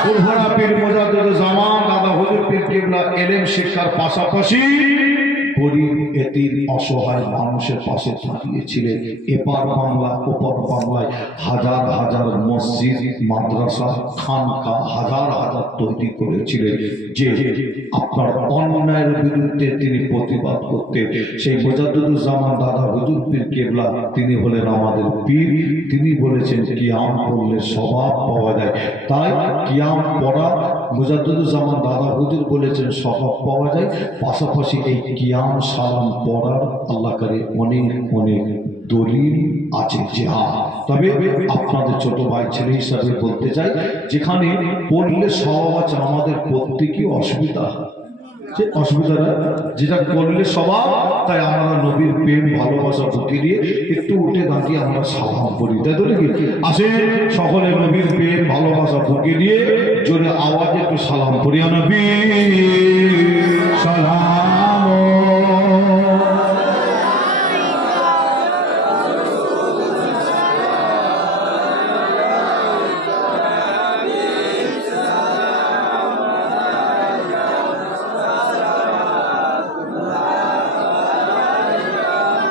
ফুলহরা পীর মোজাদ্দেদ জামান দাদা হুজুর পীর কিবলা এলেম শিক্ষার পাশাপাশি গরিব এতিম অসহায় মানুষের পাশে দাঁড়িয়েছিলেন। এপার বাংলা ওপার বাংলায় হাজার হাজার মসজিদ, মাদ্রাসা, খানকা হাজার হাজার তৈরি করেছিলেন। যে আপনার অন্যায়ের বিরুদ্ধে তিনি প্রতিবাদ করতেন। সেই মোজাদ্দুজ্জামান দাদা হুজুর পীর কেবলা, তিনি হলেন আমাদের পীর। তিনি বলেছেন, কিয়াম করলে স্বভাব পাওয়া যায়। তাই কিয়াম পড়া মুজাদ্দুজ্জামান দাদা হুজুর বলেছেন, স্বভাব পাওয়া যায়। পাশাপাশি এই কিয়াম সালাম পড়ার আল্লাহ করে অনেক অনেক দলিল আছে যে হ্যাঁ তবে আপনাদের ছোট ভাই ছেলে হিসাবে বলতে চাই, যেখানে পড়লে স্বভাব আছে, আমাদের প্রত্যেকই অসুবিধা? যে অসুবিধাটা, যেটা করলে স্বভাব তাই আমরা নবীর প্রেম, ভালোবাসা ঢুকে দিয়ে একটু উঠে দাঁড়িয়ে আমরা সালাম করি তাই তো নাকি? আসেন, সকলে নবীর প্রেম, ভালোবাসা ঢুকে দিয়ে জোরে আওয়াজে একটু সালাম করি নবী, সালাম।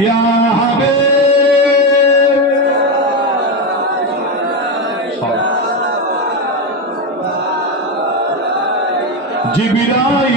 ইয়া হাবিব। জিবিরাই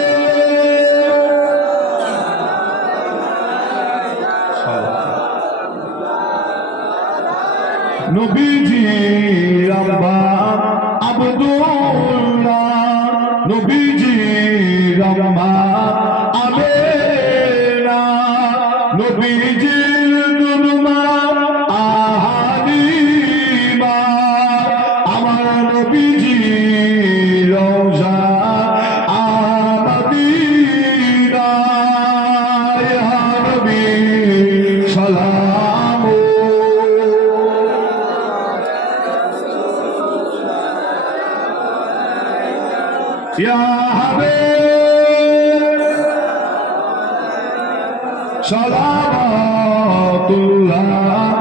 নবীজি আব্বা আব্দুল্লাহ নবীজি আম্মা হাবিব। সালামাতুল্লাহ।